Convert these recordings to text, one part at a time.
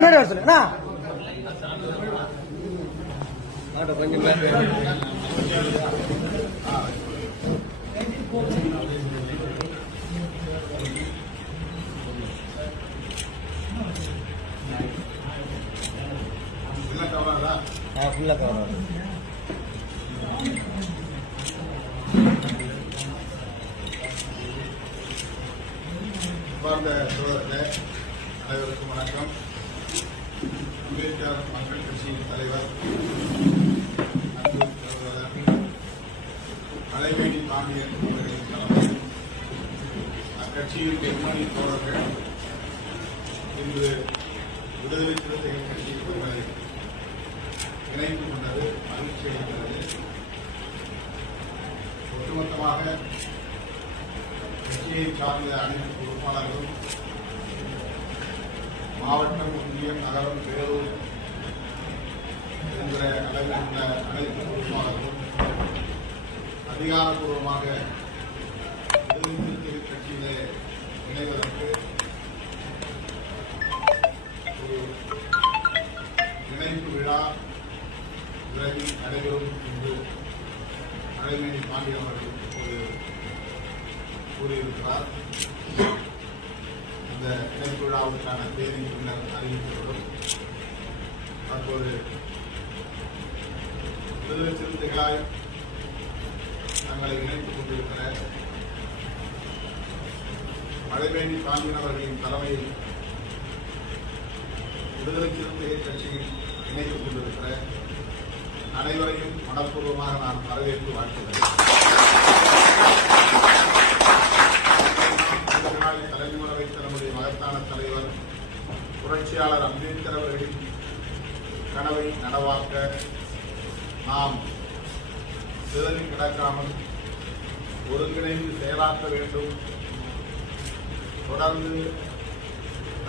சொல்லுங்க கொஞ்சம் ஃபுல்லா கவர் அனைவருக்கும் வணக்கம். அம்பேத்கர் மக்கள் கட்சியின் தலைவர் அலைவேணி பாண்டியன் அவர்களின் தலைமையில் அக்கட்சியின் பெருமணி தோழர்கள் இன்று விடுதலை சிறுத்தைகள் கட்சியை இணைத்துக் கொண்டது மகிழ்ச்சி அளிக்கிறது. ஒட்டுமொத்தமாக கட்சியை சார்ந்த அனைத்து பொறுப்பாளர்களும் மாவட்டம், ஒன்றியம், நகரம், பேரூர் என்கிற அளவில் உள்ள அனைத்து பொறுப்பாளர்களும் அதிகாரப்பூர்வமாக விடுதலை சிறுத்தைகள் கட்சியிலே இணைவதற்கு ஒரு இணைப்பு விழா விரைவில் நடைபெறும் என்று அலைவேணி பாண்டியன் அவர்கள் கூறியிருக்கிறார். இந்த இணைப்பு விழாவுக்கான தேதி பின்னர் அறிவிக்கப்படும். தற்போது விடுதலை சிறுத்தைகளாய் தங்களை இணைத்துக் கொண்டிருக்கிற அலைவேணி பாண்டியன் அவர்களின் தலைமையில் விடுதலை சிறுத்தைகள் கட்சியில் இணைத்துக் கொண்டிருக்கிற அனைவரையும் மனப்பூர்வமாக நான் வரவேற்று வாழ்த்துகிறேன். தலைமுறை வைத்த நம்முடைய மகத்தான தலைவர் புரட்சியாளர் அம்பேத்கர் அவர்களின் கனவை நனவாக்க நாம் சிதறி கிடக்காமல் ஒருங்கிணைந்து செயலாற்ற வேண்டும், தொடர்ந்து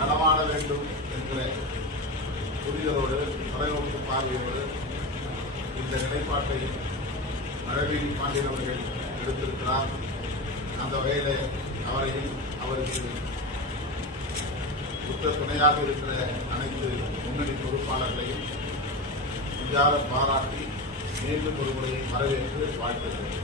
நனவாட வேண்டும் என்கிற புரிதலோடு தொலைநோக்கு பார்வையோடு இந்த நிலைப்பாட்டை அலைவேணி பாண்டியன் அவர்கள் எடுத்திருக்கிறார். அந்த வகையிலே அவரையும் அவருக்கு உத்த துணையாக இருக்கிற அனைத்து முன்னணி பொறுப்பாளர்களையும் இந்தியாவை பாராட்டி மீண்டும் ஒரு முறை வரவேற்று வாழ்த்துகிறேன்.